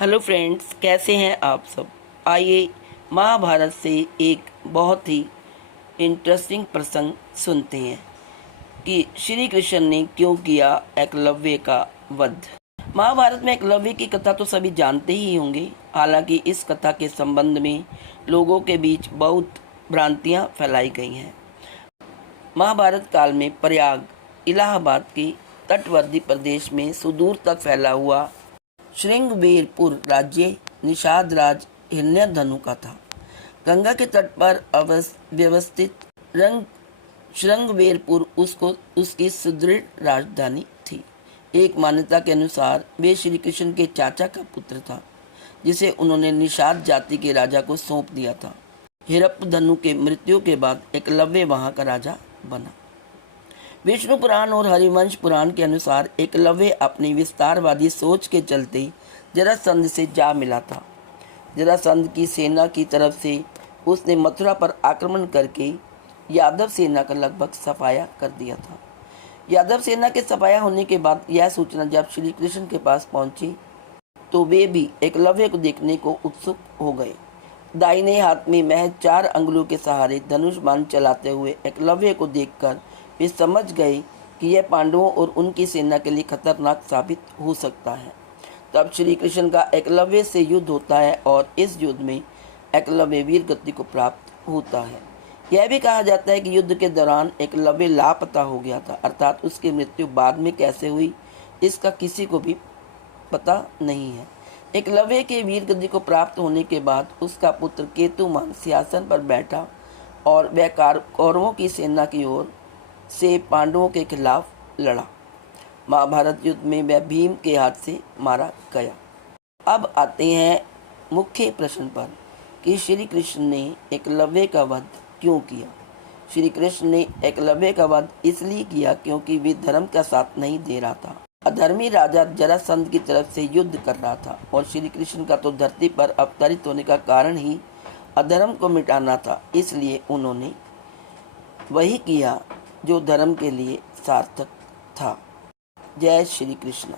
Hello friends, कैसे हैं आप सब। आइए महाभारत से एक बहुत ही इंटरेस्टिंग प्रसंग सुनते हैं कि श्री कृष्ण ने क्यों किया एकलव्य का वध। महाभारत में एकलव्य की कथा तो सभी जानते ही होंगे। हालांकि इस कथा के संबंध में लोगों के बीच बहुत भ्रांतियां फैलाई गई हैं। महाभारत काल में प्रयाग इलाहाबाद के तटवर्ती प्रदेश में सुदूर तक फैला हुआ श्रृंगवेरपुर राज्य निषाद राज हिरण्यधनु का था। गंगा के तट पर व्यवस्थित श्रृंगवेरपुर उसकी सुदृढ़ राजधानी थी। एक मान्यता के अनुसार वे श्री कृष्ण के चाचा का पुत्र था, जिसे उन्होंने निषाद जाति के राजा को सौंप दिया था। हिरण्यधनु के मृत्यु के बाद एकलव्य वहां का राजा बना। विष्णु पुराण और हरिवंश पुराण के अनुसार एकलव्य अपनी विस्तारवादी सोच के चलते जरासंध से जा मिला था। जरासंध की सेना की तरफ से उसने मथुरा पर आक्रमण करके यादव सेना का लगभग सफाया कर दिया था। यादव सेना के सफाया होने के बाद यह सूचना जब श्री कृष्ण के पास पहुंची तो वे भी एकलव्य को देखने को उत्सुक हो गए। दाहिने हाथ में महज 4 अंगुलों के सहारे धनुष बाण चलाते हुए एकलव्य को देखकर वे समझ गए कि यह पांडवों और उनकी सेना के लिए खतरनाक साबित हो सकता है। तब श्री कृष्ण का एकलव्य से युद्ध होता है और इस युद्ध में एकलव्य वीर गति को प्राप्त होता है। यह भी कहा जाता है कि युद्ध के दौरान एकलव्य लापता हो गया था, अर्थात उसकी मृत्यु बाद में कैसे हुई इसका किसी को भी पता नहीं है। एकलव्य के वीर गति को प्राप्त होने के बाद उसका पुत्र केतुमान सिंहासन पर बैठा और वह कौरवों की सेना की ओर से पांडवों के खिलाफ लड़ा। महाभारत युद्ध में वह भीम के हाथ से मारा गया। अब आते हैं मुख्य प्रश्न पर कि श्री कृष्ण ने एकलव्य का वध क्यों किया। श्री कृष्ण ने एकलव्य का वध इसलिए किया क्योंकि वे धर्म का साथ नहीं दे रहा था। अधर्मी राजा जरासंध की तरफ से युद्ध कर रहा था और श्री कृष्ण का तो धरती पर अवतरित होने का कारण ही अधर्म को मिटाना था। इसलिए उन्होंने वही किया जो धर्म के लिए सार्थक था। जय श्री कृष्ण।